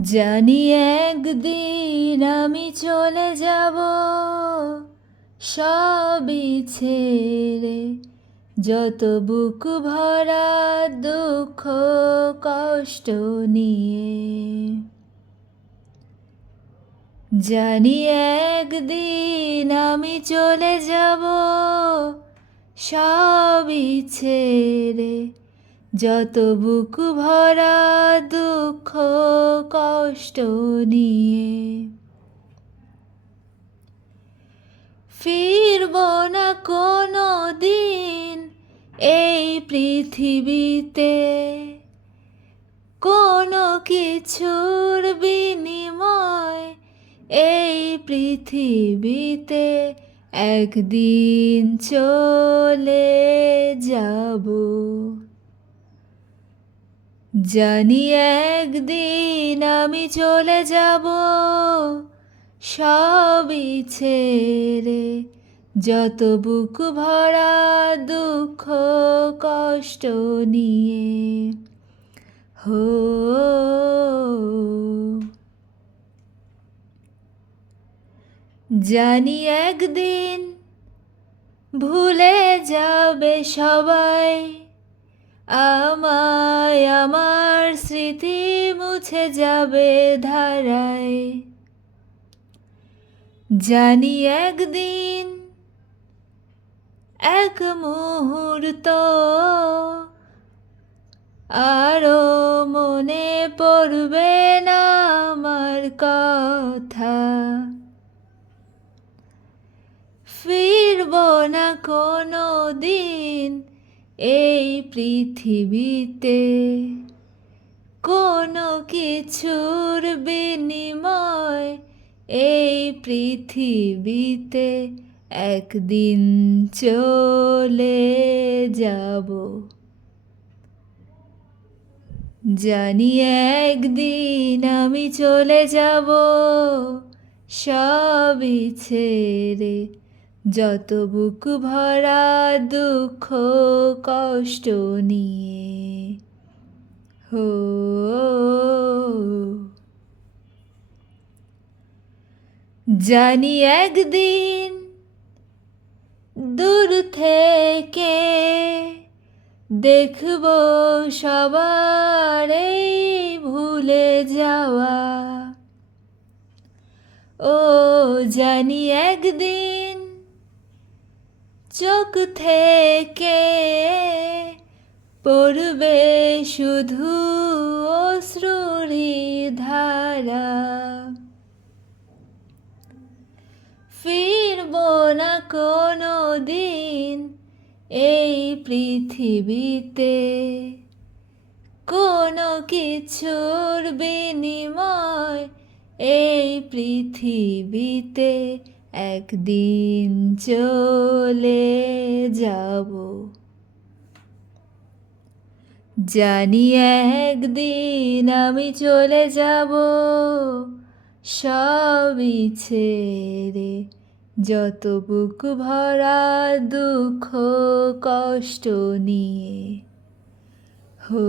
জানি একদিন আমি চলে যাব সবই ছেড়ে, যত বুক ভরা দুঃখ কষ্ট নিয়ে। জানি একদিন আমি চলে যাব সবই ছেড়ে, যত বুক ভরা দুঃখ কষ্ট নিয়ে। ফিরব না কোনো দিন এই পৃথিবীতে, কোনো কিছুর বিনিময় এই পৃথিবীতে একদিন চলে যাব। জানি একদিন আমি চলে যাব সবই ছেড়ে, যত বুক ভরা দুঃখ কষ্ট নিয়ে। হো জানি একদিন ভুলে যাবে সবাই আমায়, আমার স্মৃতি মুছে যাবে ধারায়। জানি একদিন এক মুহূর্ত আরো মনে পড়বে না আমার কথা। ফিরব না কোনো দিন এই পৃথিবীতে, কোনো কিছুর বিনিময় এই পৃথিবীতে একদিন চলে যাব। জানি একদিন আমি চলে যাব সবই ছেড়ে, যত বুক ভরা দুঃখ কষ্ট নিয়ে। হো জানি একদিন দূর থেকে দেখব সবার এই ভুলে যাওয়া। ও জানি একদিন চোখ থেকে পড়বে শুধু অশ্রুরই ধারা। ফিরব না কোনো দিন এই পৃথিবীতে, কোনো কিছুর বিনিময় এই পৃথিবীতে একদিন চলে যাব। জানি একদিন আমি চলে যাব সবই ছেড়ে, যত বুক ভরা দুঃখ কষ্ট নিয়ে। হো